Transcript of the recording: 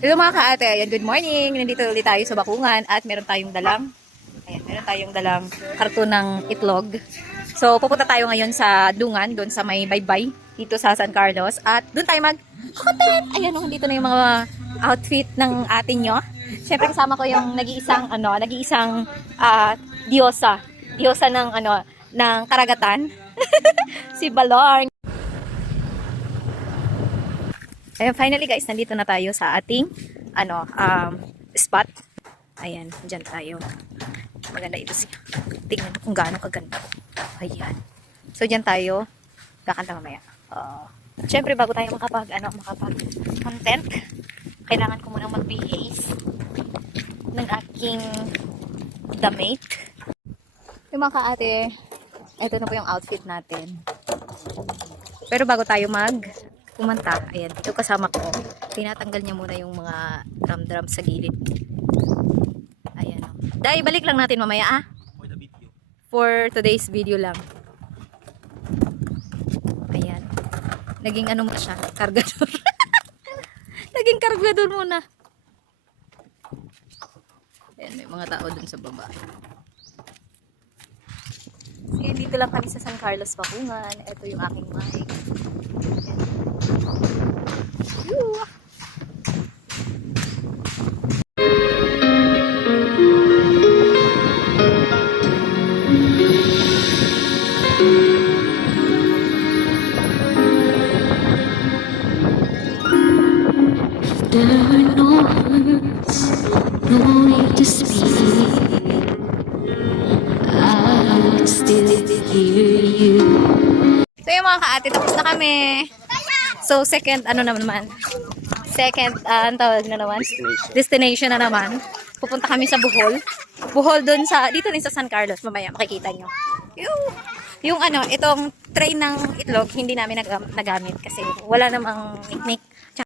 Hello mga kaate, ayan, good morning. Nandito ulit tayo sa Bakungan at meron tayong dalang karton ng itlog. So, pupunta tayo ngayon sa Dungan, doon sa may baybay, dito sa San Carlos. At doon tayo mag-hotel. Ayan, dito na yung mga outfit ng atin nyo. Siyempre kasama ko yung nag-iisang diyosa. Diyosa ng karagatan. Si Balor. Ayan, finally guys, nandito na tayo sa ating spot. Ayan, dyan tayo. Maganda ito siya. Tingnan kung gaano kaganda. Ayan. So, dyan tayo. Kakanta mamaya. Siyempre, bago tayo makapag-content, kailangan ko munang mag-behave ng aking damit. Yung mga kaate, ito na po yung outfit natin. Pero bago tayo kumanta, ayan, ito kasama ko. Tinatanggal niya muna yung mga drum sa gilid. Ayan. Dahil balik lang natin mamaya for today's video lang. Ayan. Naging mo siya, kargador. Naging kargador muna. Ayan, may mga tao dun sa baba. Sige, dito lang kami sa San Carlos, Bakungan. Ito yung aking mic. There are no words, no way to speak. I can still hear you. So yung mga kaate, tapos na kami. So second, ang tawag na naman? Destination na naman. Pupunta kami sa Bohol. Bohol dun dito din sa San Carlos. Mamaya makikita nyo. Yung itong tray ng itlog, hindi namin nagamit kasi wala namang mikmik.